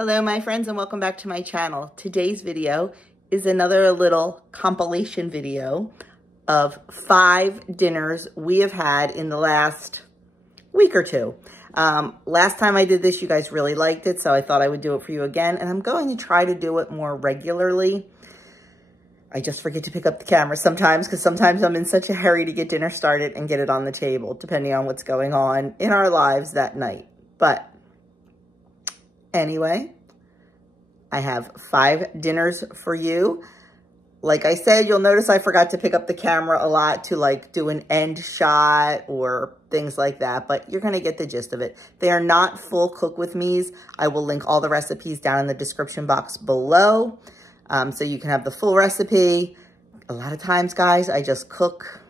Hello my friends and welcome back to my channel. Today's video is another little compilation video of 5 dinners we have had in the last week or two. Last time I did this, you guys really liked it, so I thought I would do it for you again, and I'm going to try to do it more regularly. I just forget to pick up the camera sometimes because sometimes I'm in such a hurry to get dinner started and get it on the table, depending on what's going on in our lives that night. But anyway, I have 5 dinners for you. Like I said, you'll notice I forgot to pick up the camera a lot to like do an end shot or things like that, but you're gonna get the gist of it. They are not full cook with me's. I will link all the recipes down in the description box below, so you can have the full recipe. A lot of times, guys, I just cook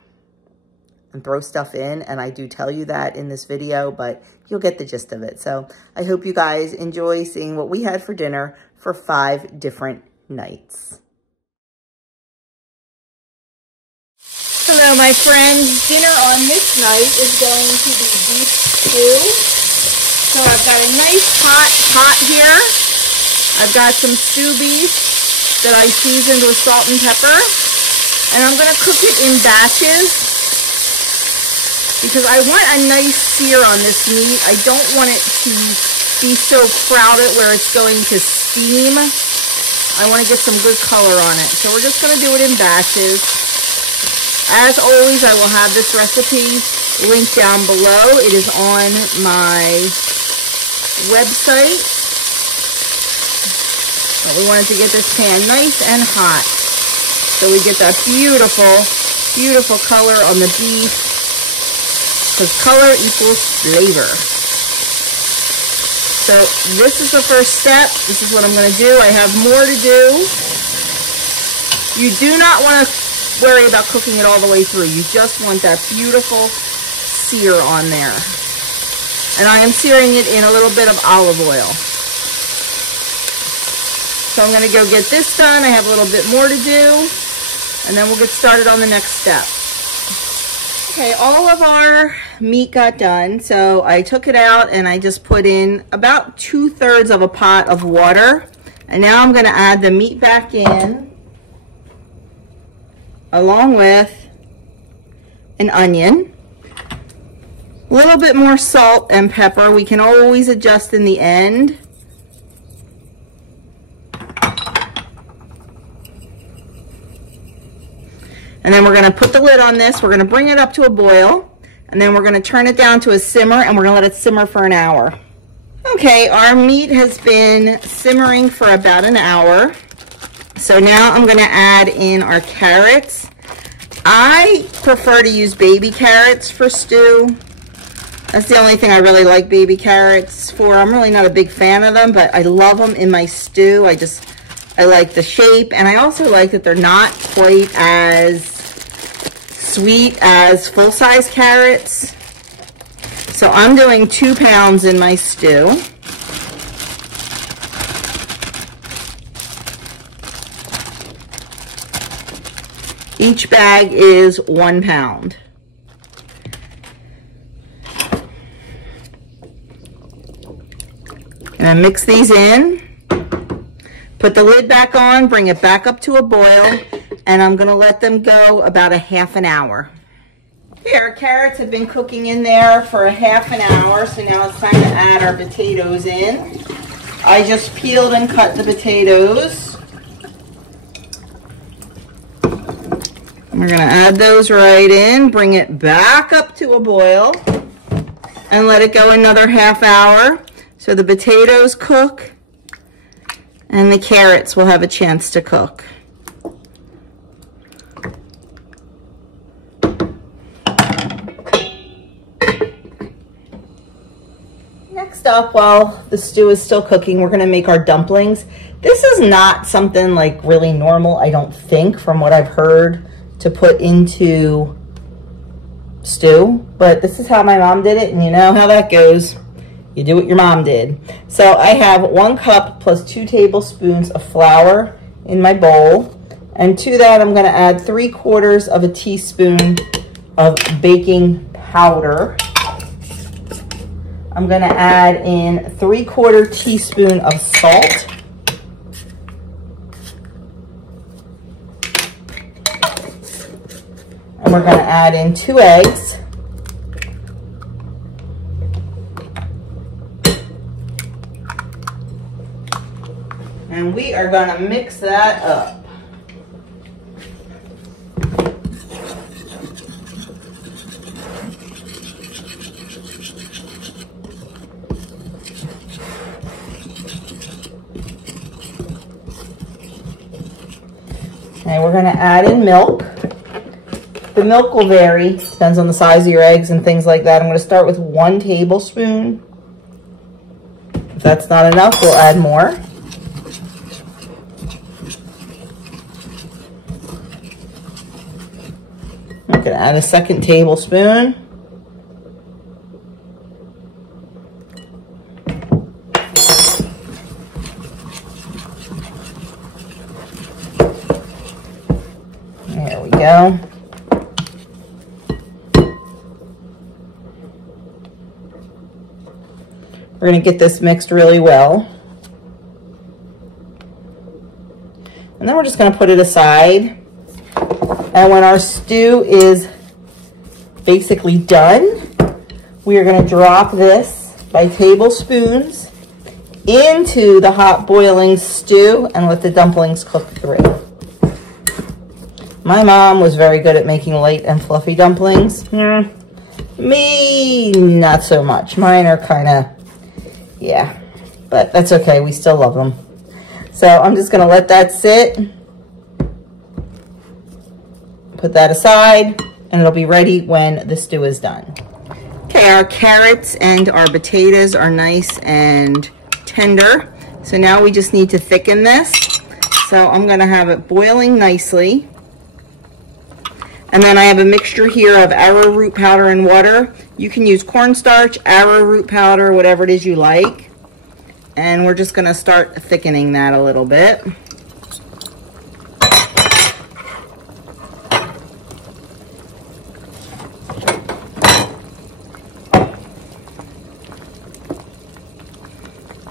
and throw stuff in, and I do tell you that in this video, but you'll get the gist of it. So I hope you guys enjoy seeing what we had for dinner for 5 different nights. Hello, my friends. Dinner on this night is going to be beef stew. So I've got a nice hot pot here. I've got some stew beef that I seasoned with salt and pepper, and I'm going to cook it in batches because I want a nice sear on this meat. I don't want it to be so crowded where it's going to steam. I want to get some good color on it. So we're just going to do it in batches. As always, I will have this recipe linked down below. It is on my website. But we wanted to get this pan nice and hot so we get that beautiful, beautiful color on the beef. Because color equals flavor. So this is the first step. This is what I'm going to do. I have more to do. You do not want to worry about cooking it all the way through. You just want that beautiful sear on there. And I am searing it in a little bit of olive oil. So I'm going to go get this done. I have a little bit more to do. And then we'll get started on the next step. Okay, all of our meat got done, so I took it out and I just put in about 2/3 of a pot of water. And now I'm going to add the meat back in along with an onion, a little bit more salt and pepper. We can always adjust in the end. And then we're going to put the lid on this. We're going to bring it up to a boil. And then we're going to turn it down to a simmer. And we're going to let it simmer for an hour. Okay, our meat has been simmering for about an hour. So now I'm going to add in our carrots. I prefer to use baby carrots for stew. That's the only thing I really like baby carrots for. I'm really not a big fan of them, but I love them in my stew. I like the shape, and I also like that they're not quite as sweet as full-size carrots. So I'm doing 2 pounds in my stew. Each bag is 1 pound. And I mix these in. Put the lid back on, bring it back up to a boil, and I'm gonna let them go about a half an hour. Okay, our carrots have been cooking in there for a half an hour, so now it's time to add our potatoes in. I just peeled and cut the potatoes. We're gonna add those right in, bring it back up to a boil, and let it go another half hour so the potatoes cook and the carrots will have a chance to cook. Next up, while the stew is still cooking, we're going to make our dumplings. This is not something like really normal, I don't think, from what I've heard, to put into stew. But this is how my mom did it, and you know how that goes. You do what your mom did. So I have 1 cup plus 2 tablespoons of flour in my bowl. And to that, I'm going to add 3/4 of a teaspoon of baking powder. I'm going to add in 3/4 teaspoon of salt. And we're going to add in 2 eggs. And we are going to mix that up. And we're going to add in milk. The milk will vary, depends on the size of your eggs and things like that. I'm going to start with 1 tablespoon. If that's not enough, we'll add more. I'm going to add a 2nd tablespoon. There we go. We're going to get this mixed really well. And then we're just going to put it aside. And when our stew is basically done, we are going to drop this by tablespoons into the hot boiling stew and let the dumplings cook through. My mom was very good at making light and fluffy dumplings. Me, not so much. Mine are kind of, yeah, but that's okay. We still love them. So I'm just going to let that sit. Put that aside, and it'll be ready when the stew is done. Okay, our carrots and our potatoes are nice and tender. So now we just need to thicken this. So I'm going to have it boiling nicely. And then I have a mixture here of arrowroot powder and water. You can use cornstarch, arrowroot powder, whatever it is you like. And we're just going to start thickening that a little bit.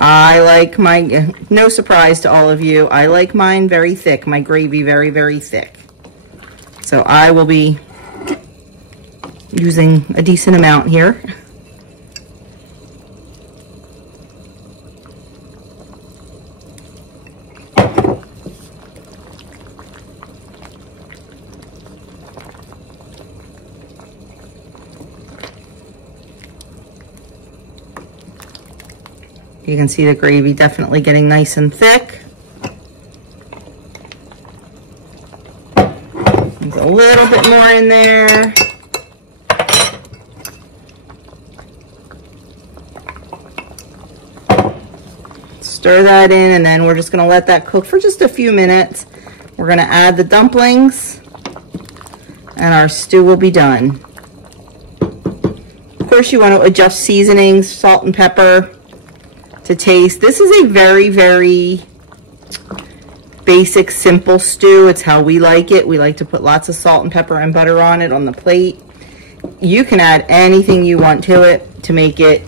I like my, no surprise to all of you, I like mine very thick, my gravy very, very thick. So I will be using a decent amount here. You can see the gravy definitely getting nice and thick. There's a little bit more in there. Stir that in, and then we're just going to let that cook for just a few minutes. We're going to add the dumplings, and our stew will be done. Of course, you want to adjust seasonings, salt and pepper to taste. This is a very, very basic, simple stew. It's how we like it. We like to put lots of salt and pepper and butter on it on the plate. You can add anything you want to it to make it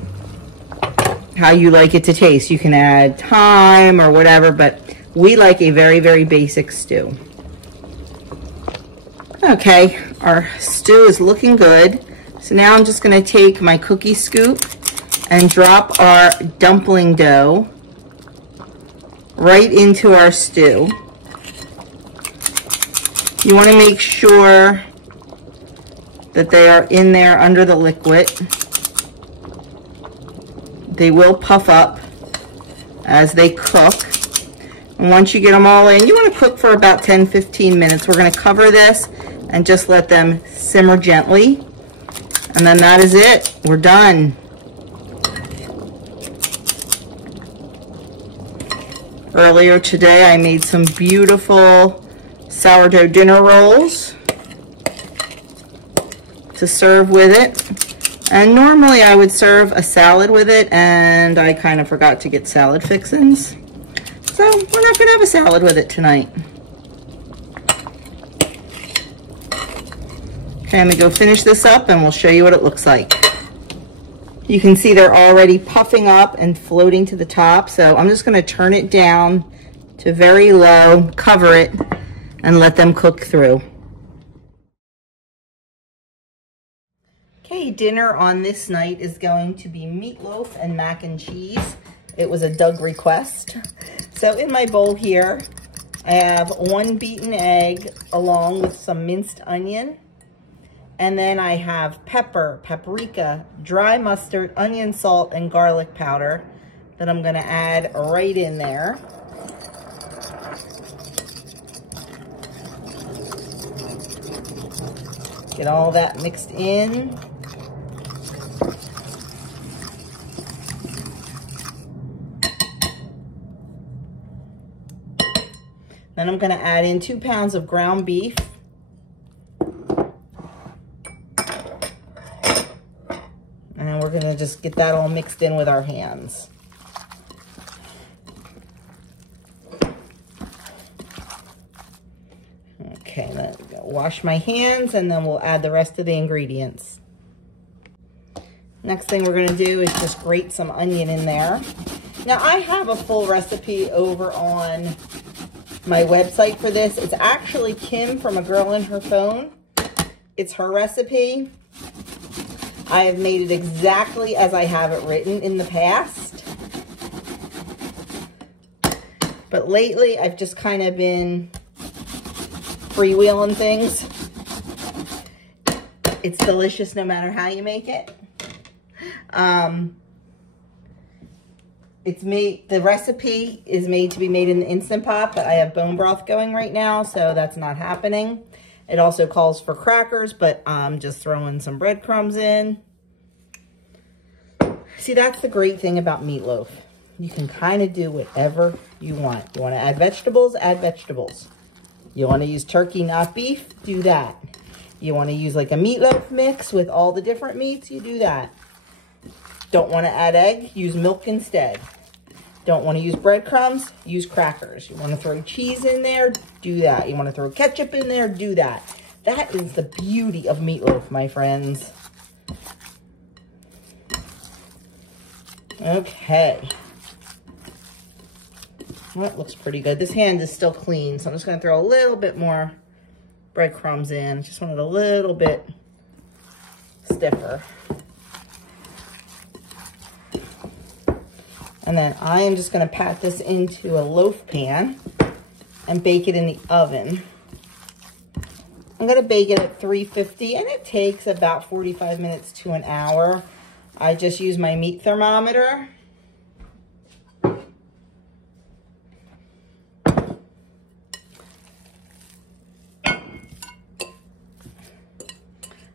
how you like it to taste. You can add thyme or whatever, but we like a very, very basic stew. Okay, our stew is looking good. So now I'm just going to take my cookie scoop and drop our dumpling dough right into our stew. You want to make sure that they are in there under the liquid. They will puff up as they cook. And once you get them all in, you want to cook for about 10-15 minutes. We're going to cover this and just let them simmer gently. And then that is it. We're done. Earlier today, I made some beautiful sourdough dinner rolls to serve with it. And normally I would serve a salad with it, and I kind of forgot to get salad fixins. So we're not going to have a salad with it tonight. Okay, I'm going to go finish this up and we'll show you what it looks like. You can see they're already puffing up and floating to the top. So I'm just gonna turn it down to very low, cover it, and let them cook through. Okay, dinner on this night is going to be meatloaf and mac and cheese. It was a Doug request. So in my bowl here, I have 1 beaten egg along with some minced onion. And then I have pepper, paprika, dry mustard, onion salt, and garlic powder that I'm gonna add right in there. Get all that mixed in. Then I'm gonna add in 2 pounds of ground beef. And we're gonna just get that all mixed in with our hands. Okay, let me go wash my hands and then we'll add the rest of the ingredients. Next thing we're gonna do is just grate some onion in there. Now I have a full recipe over on my website for this. It's actually Kim from A Girl in Her Phone. It's her recipe. I have made it exactly as I have it written in the past. But lately, I've just kind of been freewheeling things. It's delicious no matter how you make it. The recipe is made to be made in the Instant Pot, but I have bone broth going right now, so that's not happening. It also calls for crackers, but I'm just throwing some breadcrumbs in. See, that's the great thing about meatloaf. You can kind of do whatever you want. You want to add vegetables, add vegetables. You want to use turkey, not beef, do that. You want to use like a meatloaf mix with all the different meats, you do that. Don't want to add egg, use milk instead. Don't want to use breadcrumbs, use crackers. You want to throw cheese in there, do that. You want to throw ketchup in there, do that. That is the beauty of meatloaf, my friends. Okay. Well, that looks pretty good. This hand is still clean, so I'm just going to throw a little bit more breadcrumbs in. Just want it a little bit stiffer. And then I am just going to pat this into a loaf pan and bake it in the oven. I'm going to bake it at 350 and it takes about 45 minutes to an hour. I just use my meat thermometer.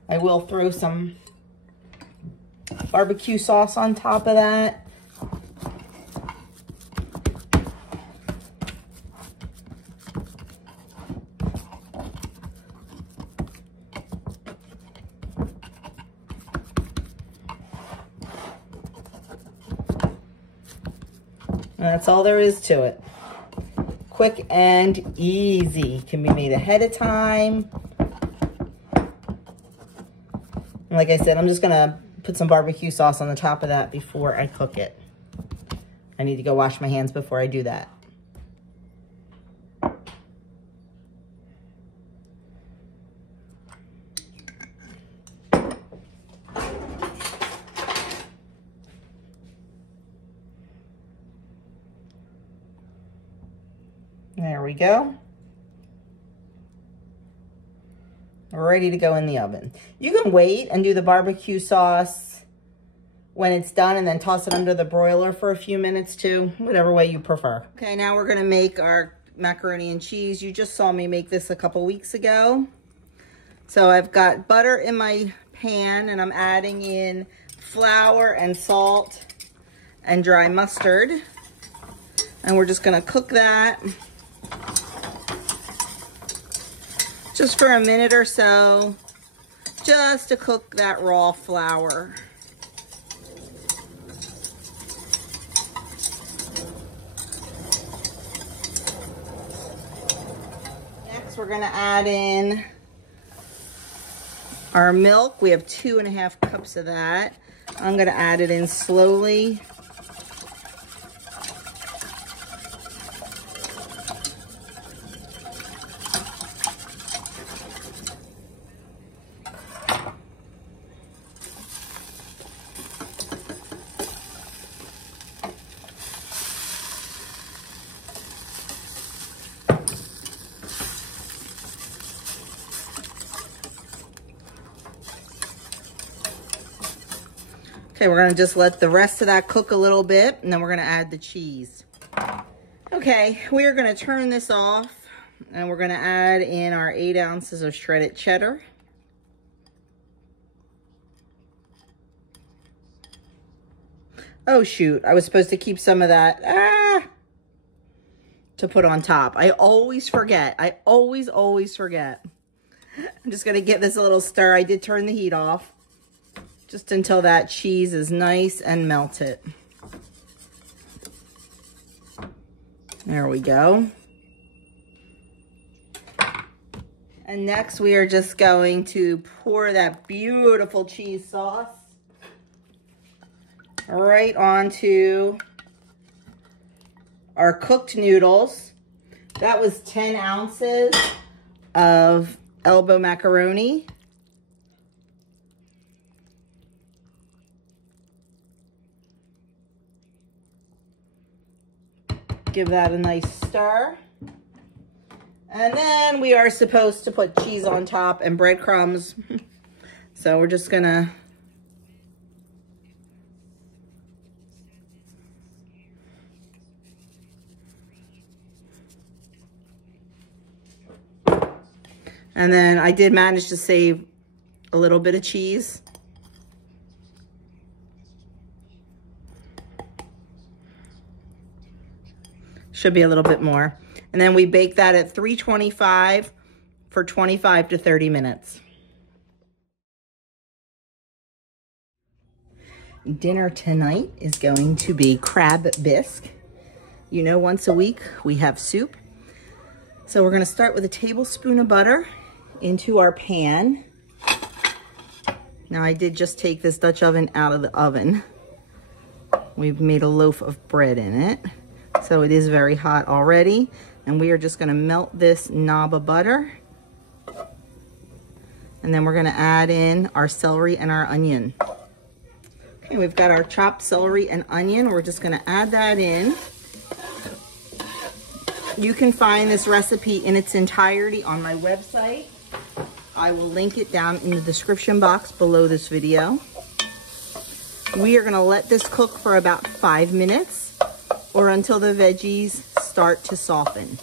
I will throw some barbecue sauce on top of that. And that's all there is to it. Quick and easy. Can be made ahead of time. And like I said, I'm just gonna put some barbecue sauce on the top of that before I cook it. I need to go wash my hands before I do that. There we go. Ready to go in the oven. You can wait and do the barbecue sauce when it's done and then toss it under the broiler for a few minutes too, whatever way you prefer. Okay, now we're gonna make our macaroni and cheese. You just saw me make this a couple weeks ago. So I've got butter in my pan and I'm adding in flour and salt and dry mustard. And we're just gonna cook that just for a minute or so, just to cook that raw flour. Next, we're gonna add in our milk. We have 2.5 cups of that. I'm gonna add it in slowly. Okay, we're gonna just let the rest of that cook a little bit, and then we're gonna add the cheese. Okay, we are gonna turn this off, and we're gonna add in our 8 ounces of shredded cheddar. Oh shoot, I was supposed to keep some of that to put on top. I always forget. I always forget. I'm just gonna give this a little stir. I did turn the heat off, just until that cheese is nice and melted. There we go. And next we are just going to pour that beautiful cheese sauce right onto our cooked noodles. That was 10 ounces of elbow macaroni. Give that a nice stir. And then we are supposed to put cheese on top and breadcrumbs. So we're just gonna and then I did manage to save a little bit of cheese. Should be a little bit more. And then we bake that at 325 for 25 to 30 minutes. Dinner tonight is going to be crab bisque. You know, once a week we have soup. So we're gonna start with a tablespoon of butter into our pan. Now I did just take this Dutch oven out of the oven. We've made a loaf of bread in it. So it is very hot already. And we are just gonna melt this knob of butter. And then we're gonna add in our celery and our onion. Okay, we've got our chopped celery and onion. We're just gonna add that in. You can find this recipe in its entirety on my website. I will link it down in the description box below this video. We are gonna let this cook for about 5 minutes or until the veggies start to soften.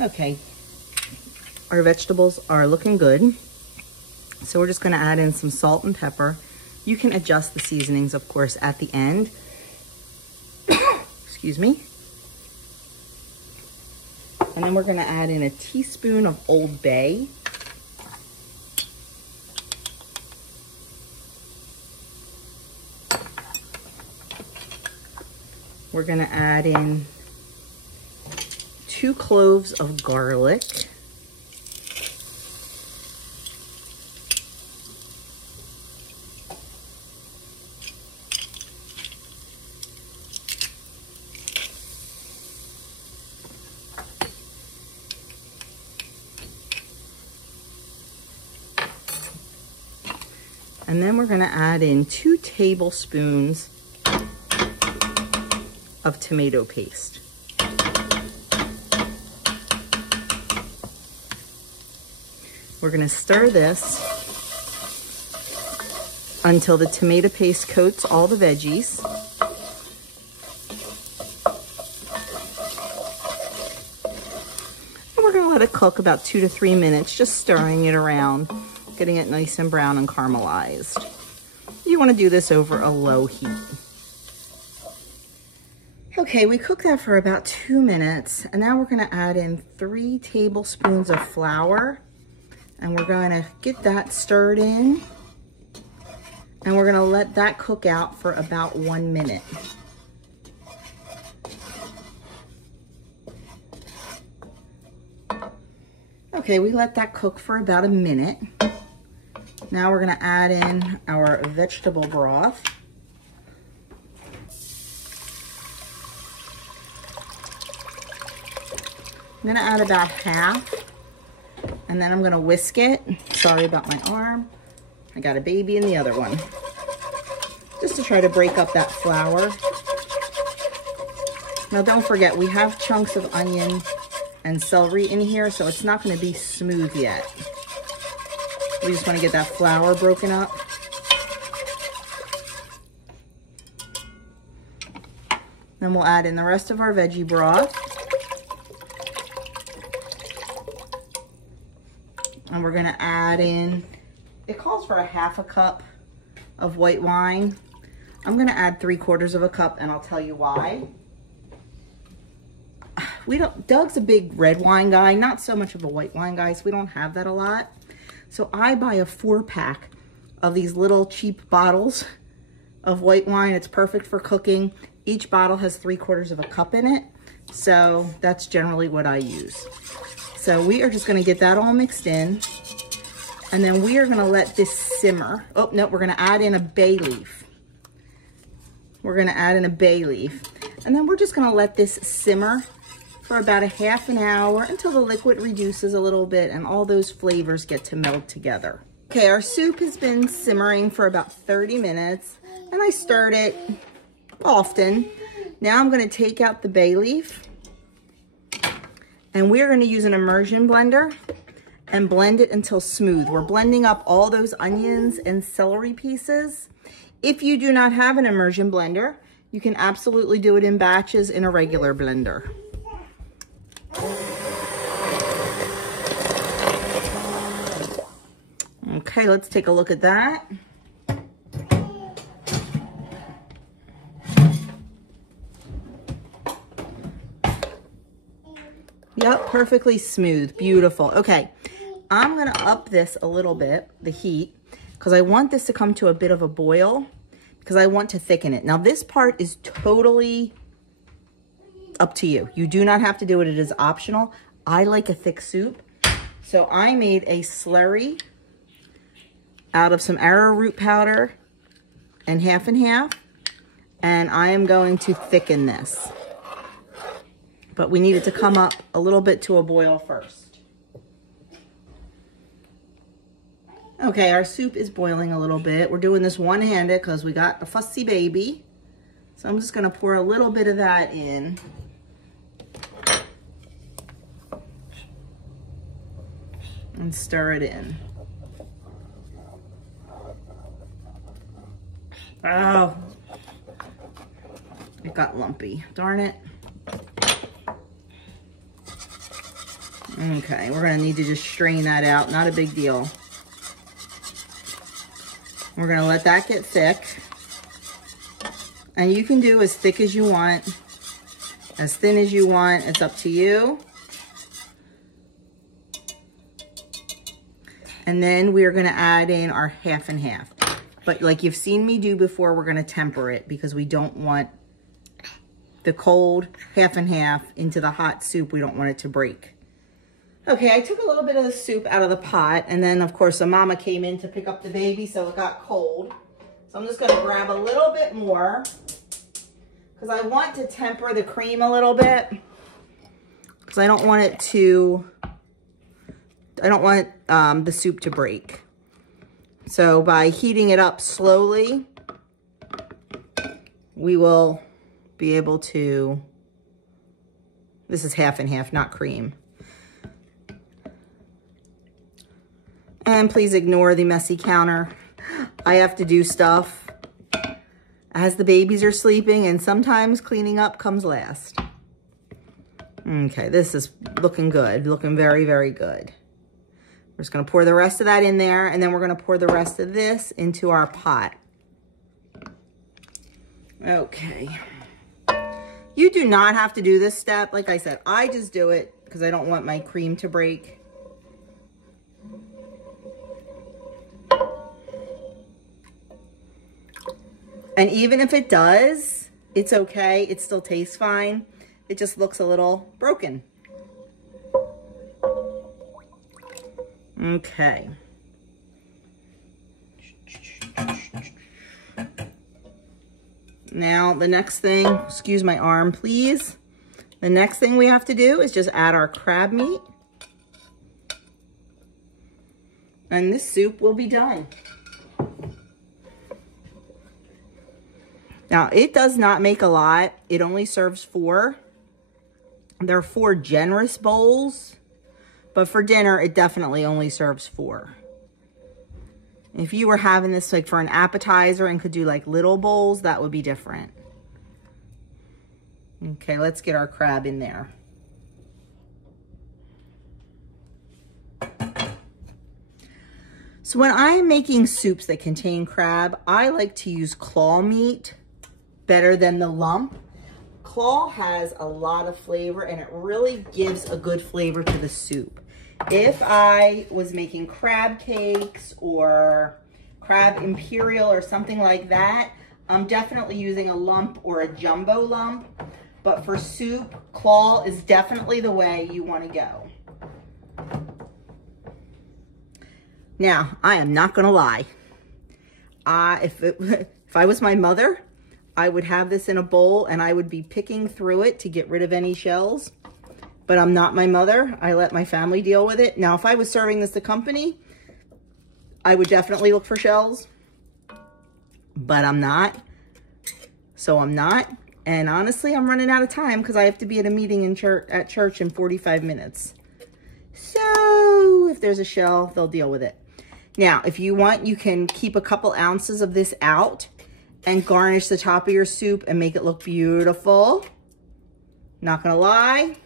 Okay, our vegetables are looking good. So we're just gonna add in some salt and pepper. You can adjust the seasonings, of course, at the end. Excuse me. And then we're gonna add in a teaspoon of Old Bay. We're gonna add in 2 cloves of garlic. And then we're gonna add in 2 tablespoons of tomato paste. We're gonna stir this until the tomato paste coats all the veggies. And we're gonna let it cook about 2 to 3 minutes, just stirring it around, getting it nice and brown and caramelized. You wanna do this over a low heat. Okay, we cooked that for about 2 minutes, and now we're gonna add in 3 tablespoons of flour, and we're gonna get that stirred in, and we're gonna let that cook out for about 1 minute. Okay, we let that cook for about a minute. Now we're gonna add in our vegetable broth. I'm gonna add about half, and then I'm gonna whisk it. Sorry about my arm. I got a baby in the other one. Just to try to break up that flour. Now don't forget, we have chunks of onion and celery in here, so it's not gonna be smooth yet. We just wanna get that flour broken up. Then we'll add in the rest of our veggie broth. And we're gonna add in, it calls for a half a cup of white wine. I'm gonna add 3/4 of a cup, and I'll tell you why. Doug's a big red wine guy, not so much of a white wine guy, so we don't have that a lot. So I buy a 4-pack of these little cheap bottles of white wine. It's perfect for cooking. Each bottle has 3/4 of a cup in it. So that's generally what I use. So we are just gonna get that all mixed in. And then we are gonna let this simmer. Oh, no, we're gonna add in a bay leaf. We're gonna add in a bay leaf. And then we're just gonna let this simmer for about a half an hour until the liquid reduces a little bit and all those flavors get to meld together. Okay, our soup has been simmering for about 30 minutes and I stirred it often. Now I'm gonna take out the bay leaf and we're gonna use an immersion blender and blend it until smooth. We're blending up all those onions and celery pieces. If you do not have an immersion blender, you can absolutely do it in batches in a regular blender. Okay, let's take a look at that. Yep, perfectly smooth, beautiful. Okay, I'm gonna up this a little bit, the heat, because I want this to come to a bit of a boil, because I want to thicken it. Now this part is totally up to you. You do not have to do it, it is optional. I like a thick soup, so I made a slurry out of some arrowroot powder and half, and I am going to thicken this. But we need it to come up a little bit to a boil first. Okay, our soup is boiling a little bit. We're doing this one-handed because we got a fussy baby. So I'm just gonna pour a little bit of that in. And stir it in. Oh, it got lumpy, darn it. Okay, we're gonna need to just strain that out, not a big deal. We're gonna let that get thick. And you can do as thick as you want, as thin as you want, it's up to you. And then we're gonna add in our half and half. But like you've seen me do before, we're gonna temper it because we don't want the cold half and half into the hot soup. We don't want it to break. Okay, I took a little bit of the soup out of the pot, and then of course the mama came in to pick up the baby, so it got cold. So I'm just gonna grab a little bit more because I want to temper the cream a little bit because I don't want it to, I don't want the soup to break. So by heating it up slowly, we will be able to, this is half and half, not cream. And please ignore the messy counter. I have to do stuff as the babies are sleeping, and sometimes cleaning up comes last. Okay, this is looking good, looking very, very good. We're just gonna pour the rest of that in there, and then we're gonna pour the rest of this into our pot. Okay. You do not have to do this step. Like I said, I just do it because I don't want my cream to break. And even if it does, it's okay. It still tastes fine. It just looks a little broken. Okay. Now the next thing, excuse my arm please. The next thing we have to do is just add our crab meat. And this soup will be done. Now it does not make a lot. It only serves 4. There are 4 generous bowls, but for dinner it definitely only serves 4. If you were having this like for an appetizer and could do like little bowls, that would be different. Okay, let's get our crab in there. So when I'm making soups that contain crab, I like to use claw meat better than the lump. Claw has a lot of flavor and it really gives a good flavor to the soup. If I was making crab cakes or crab imperial or something like that, I'm definitely using a lump or a jumbo lump. But for soup, claw is definitely the way you want to go. Now, I am not going to lie. If I was my mother, I would have this in a bowl and I would be picking through it to get rid of any shells. But I'm not my mother. I let my family deal with it. Now, if I was serving this to company, I would definitely look for shells. But I'm not. So I'm not. And honestly, I'm running out of time because I have to be at a meeting at church in 45 minutes. So if there's a shell, they'll deal with it. Now, if you want, you can keep a couple ounces of this out and garnish the top of your soup and make it look beautiful. Not gonna lie.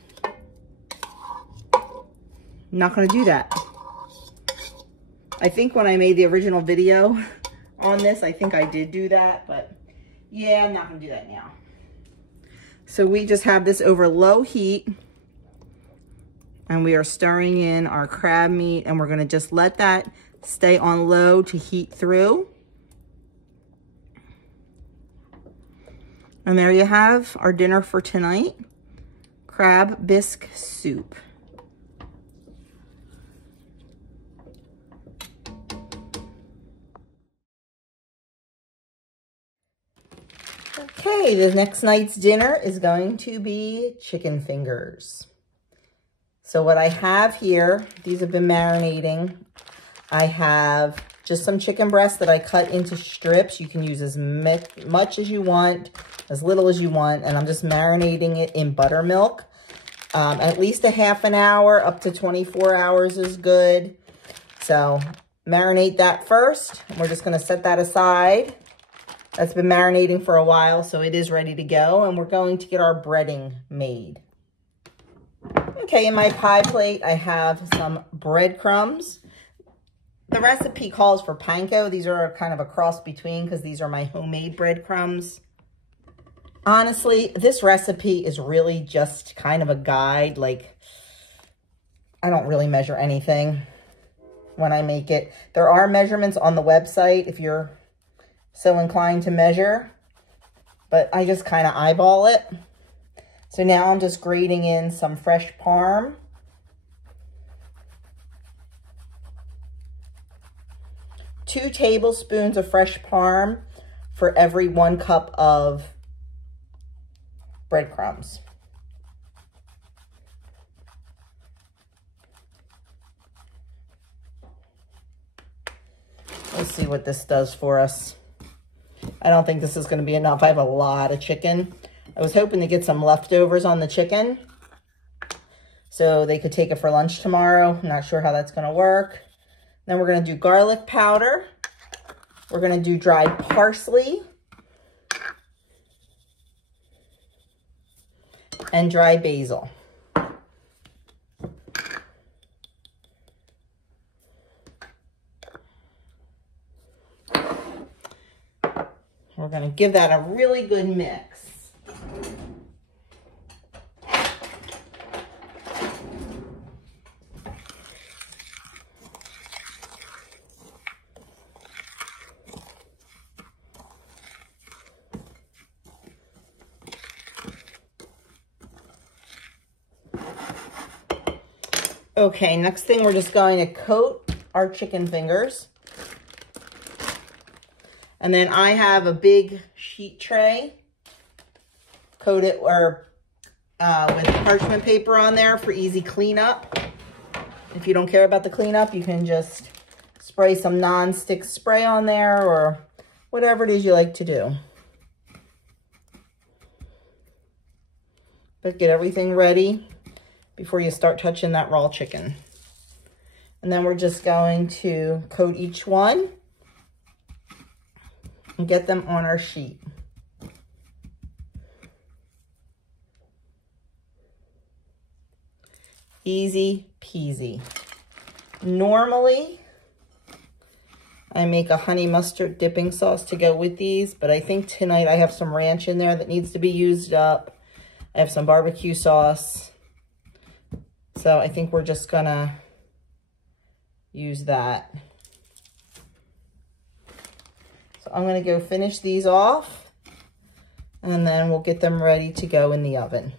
Not gonna do that. I think when I made the original video on this, I think I did do that, but yeah, I'm not gonna do that now. So we just have this over low heat and we are stirring in our crab meat and we're gonna just let that stay on low to heat through. And there you have our dinner for tonight, crab bisque soup. Okay, the next night's dinner is going to be chicken fingers. So what I have here, these have been marinating. I have just some chicken breast that I cut into strips. You can use as much as you want, as little as you want, and I'm just marinating it in buttermilk. At least a half an hour, up to 24 hours is good. So marinate that first. We're just gonna set that aside. That's been marinating for a while, so it is ready to go. And we're going to get our breading made. Okay, in my pie plate, I have some breadcrumbs. The recipe calls for panko. These are kind of a cross between because these are my homemade breadcrumbs. Honestly, this recipe is really just kind of a guide. Like, I don't really measure anything when I make it. There are measurements on the website if you're so inclined to measure, but I just kind of eyeball it. So now I'm just grating in some fresh parm. Two tablespoons of fresh parm for every 1 cup of breadcrumbs. Let's see what this does for us. I don't think this is going to be enough. I have a lot of chicken. I was hoping to get some leftovers on the chicken so they could take it for lunch tomorrow. I'm not sure how that's going to work. Then we're going to do garlic powder. We're going to do dried parsley and dry basil. We're going to give that a really good mix. Okay, next thing we're just going to coat our chicken fingers. And then I have a big sheet tray coated or with parchment paper on there for easy cleanup. If you don't care about the cleanup, you can just spray some non-stick spray on there or whatever it is you like to do. But get everything ready before you start touching that raw chicken. And then we're just going to coat each one and get them on our sheet. Easy peasy. Normally, I make a honey mustard dipping sauce to go with these, but I think tonight I have some ranch in there that needs to be used up. I have some barbecue sauce. So I think we're just gonna use that. So I'm gonna go finish these off and then we'll get them ready to go in the oven.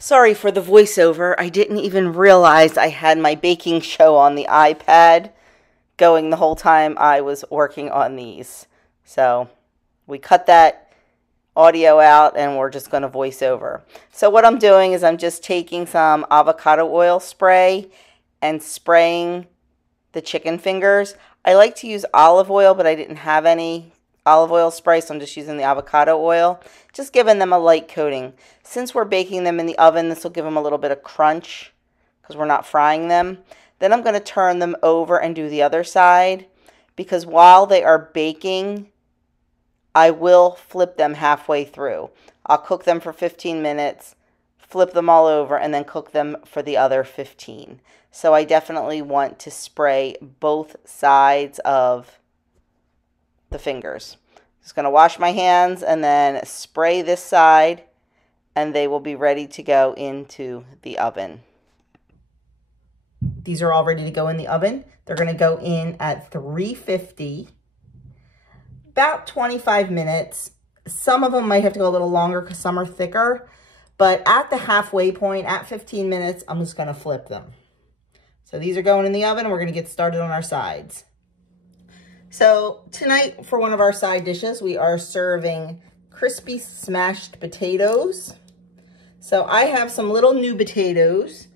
Sorry for the voiceover. I didn't even realize I had my baking show on the iPad going the whole time I was working on these. So we cut that audio out and we're just going to voice over. So what I'm doing is I'm just taking some avocado oil spray and spraying the chicken fingers. I like to use olive oil, but I didn't have any olive oil spray, so I'm just using the avocado oil, just giving them a light coating. Since we're baking them in the oven, this will give them a little bit of crunch because we're not frying them. Then I'm going to turn them over and do the other side, because while they are baking, I will flip them halfway through. I'll cook them for 15 minutes, flip them all over, and then cook them for the other 15. So I definitely want to spray both sides of the fingers. Just going to wash my hands and then spray this side, and they will be ready to go into the oven. These are all ready to go in the oven. They're going to go in at 350, about 25 minutes. Some of them might have to go a little longer because some are thicker, but at the halfway point, at 15 minutes, I'm just going to flip them. So these are going in the oven and we're going to get started on our sides. So tonight, for one of our side dishes, we are serving crispy smashed potatoes. So I have some little new potatoes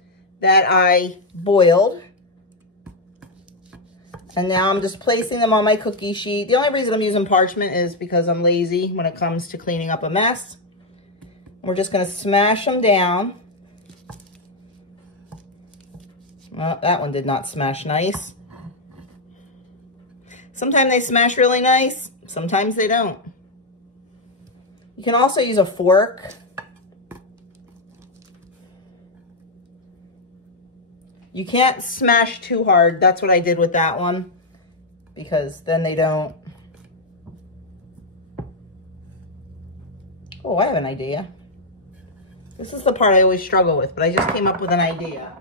that I boiled. And now I'm just placing them on my cookie sheet. The only reason I'm using parchment is because I'm lazy when it comes to cleaning up a mess. We're just going to smash them down. Well, that one did not smash nice. Sometimes they smash really nice, sometimes they don't. You can also use a fork. You can't smash too hard. That's what I did with that one, because then they don't. Oh, I have an idea. This is the part I always struggle with, but I just came up with an idea.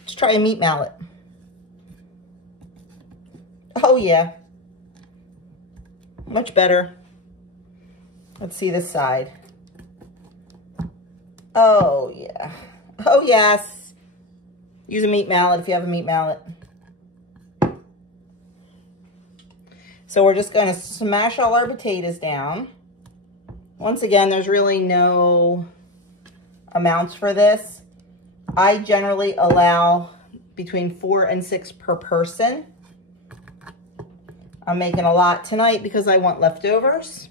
Let's try a meat mallet. Oh yeah. Much better. Let's see this side. Oh yeah. Oh yes. Use a meat mallet if you have a meat mallet. So we're just going to smash all our potatoes down. Once again, there's really no amounts for this. I generally allow between 4 and 6 per person. I'm making a lot tonight because I want leftovers.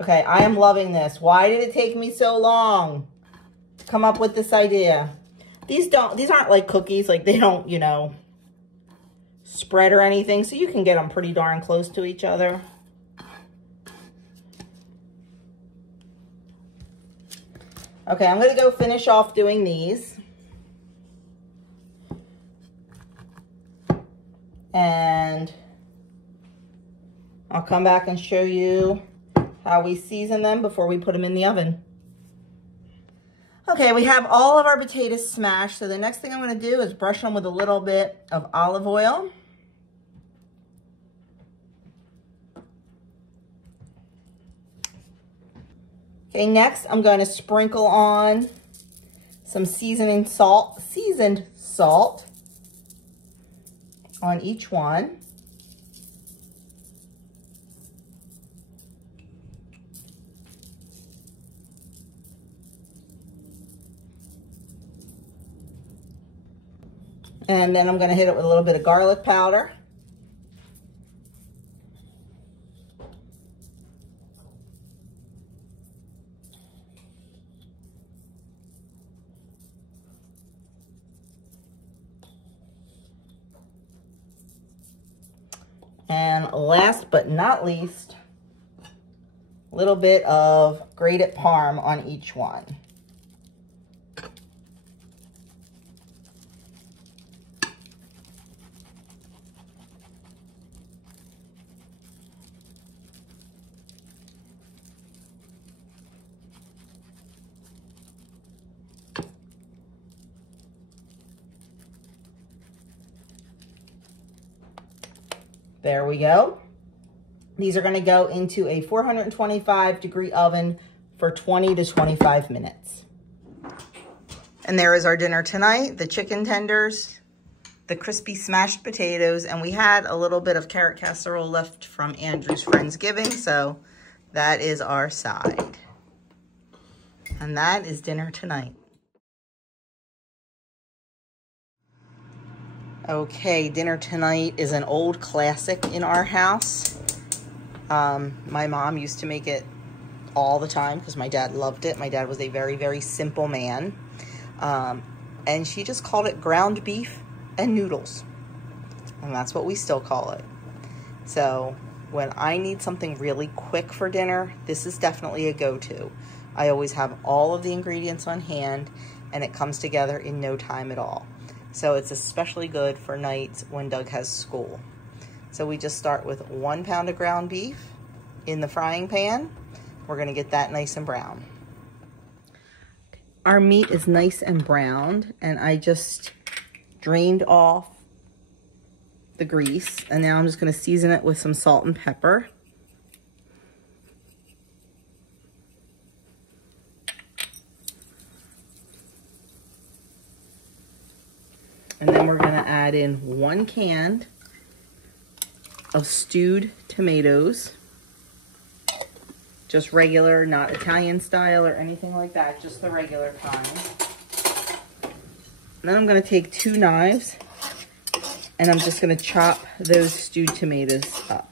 Okay, I am loving this. Why did it take me so long to come up with this idea? These aren't like cookies, like they don't, you know, spread or anything, so you can get them pretty darn close to each other. Okay, I'm going to go finish off doing these. And I'll come back and show you how we season them before we put them in the oven. Okay, we have all of our potatoes smashed. So the next thing I'm going to do is brush them with a little bit of olive oil. Okay, next I'm going to sprinkle on some seasoned salt on each one. And then I'm going to hit it with a little bit of garlic powder. And last but not least, a little bit of grated Parm on each one. There we go. These are going to go into a 425-degree oven for 20 to 25 minutes. And there is our dinner tonight, the chicken tenders, the crispy smashed potatoes, and we had a little bit of carrot casserole left from Andrew's Friendsgiving, so that is our side. And that is dinner tonight. Okay, dinner tonight is an old classic in our house. My mom used to make it all the time because my dad loved it. My dad was a very, very simple man. And she just called it ground beef and noodles. And that's what we still call it. So when I need something really quick for dinner, this is definitely a go-to. I always have all of the ingredients on hand and it comes together in no time at all. So it's especially good for nights when Doug has school. So we just start with 1 pound of ground beef in the frying pan. We're gonna get that nice and brown. Our meat is nice and browned, and I just drained off the grease, and now I'm just gonna season it with some salt and pepper. And then we're gonna add in 1 can of stewed tomatoes. Just regular, not Italian style or anything like that, just the regular kind. And then I'm gonna take 2 knives and I'm just gonna chop those stewed tomatoes up.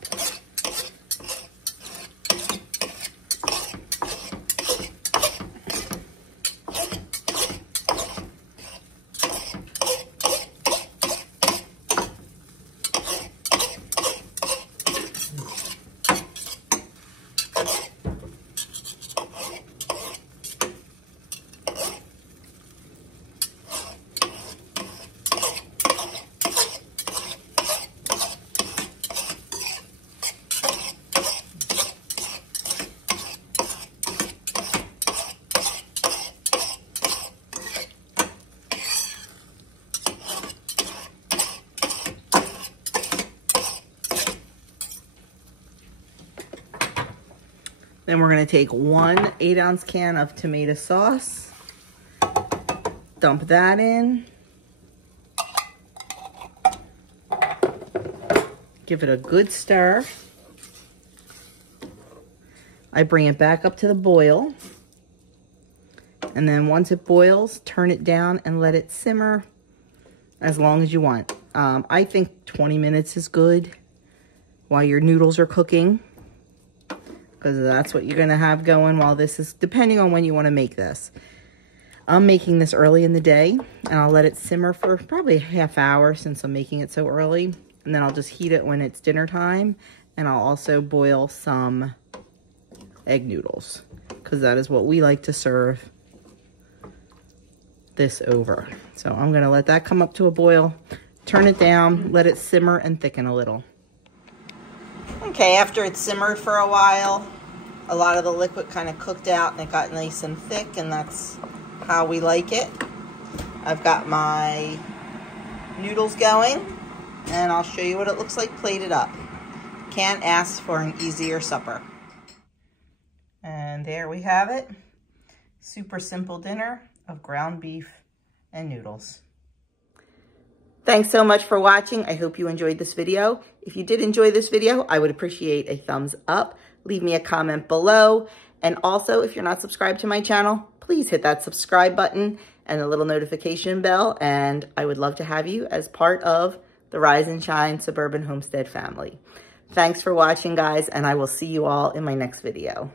Then we're going to take 1 8-ounce can of tomato sauce, dump that in, give it a good stir. I bring it back up to the boil, and then once it boils, turn it down and let it simmer as long as you want. I think 20 minutes is good while your noodles are cooking, because that's what you're going to have going while this is, depending on when you want to make this. I'm making this early in the day, and I'll let it simmer for probably a half hour since I'm making it so early. And then I'll just heat it when it's dinner time, and I'll also boil some egg noodles, because that is what we like to serve this over. So I'm going to let that come up to a boil, turn it down, let it simmer and thicken a little. Okay, after it's simmered for a while, a lot of the liquid kind of cooked out and it got nice and thick, and that's how we like it. I've got my noodles going, and I'll show you what it looks like plated up. Can't ask for an easier supper. And And there we have it. Super simple dinner of ground beef and noodles. Thanks so much for watching. I hope you enjoyed this video. If you did enjoy this video, I would appreciate a thumbs up. Leave me a comment below. And also, if you're not subscribed to my channel, please hit that subscribe button and the little notification bell. And I would love to have you as part of the Rise and Shine Suburban Homestead family. Thanks for watching, guys, and I will see you all in my next video.